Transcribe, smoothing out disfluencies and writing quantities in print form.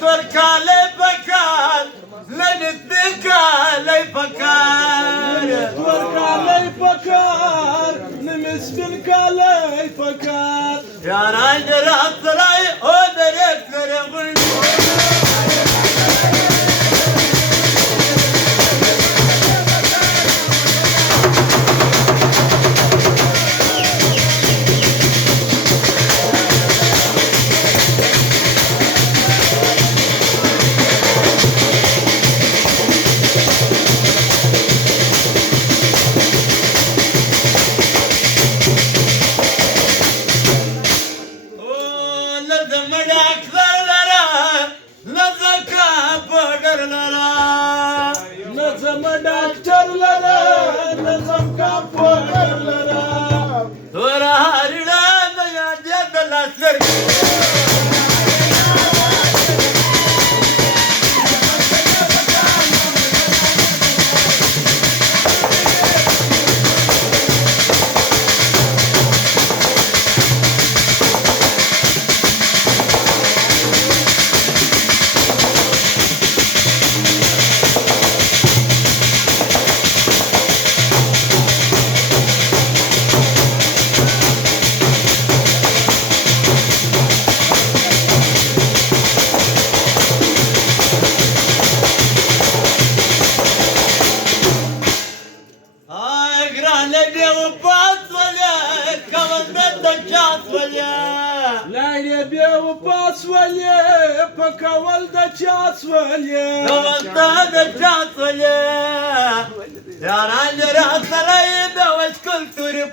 تركالي فكان لنتكالي فكان توركالي فكار نمس بالكالي فكار يا راجل الطري ودرك رغل لازم اكثر لرا لزكا بقدر لرا نظم دكتور لنا نظم كافور لنا ورا هرنا يا جد الاسر لا يبي وباس ولي بكول دجاس ولي يا راجل راس العيد واشكل توري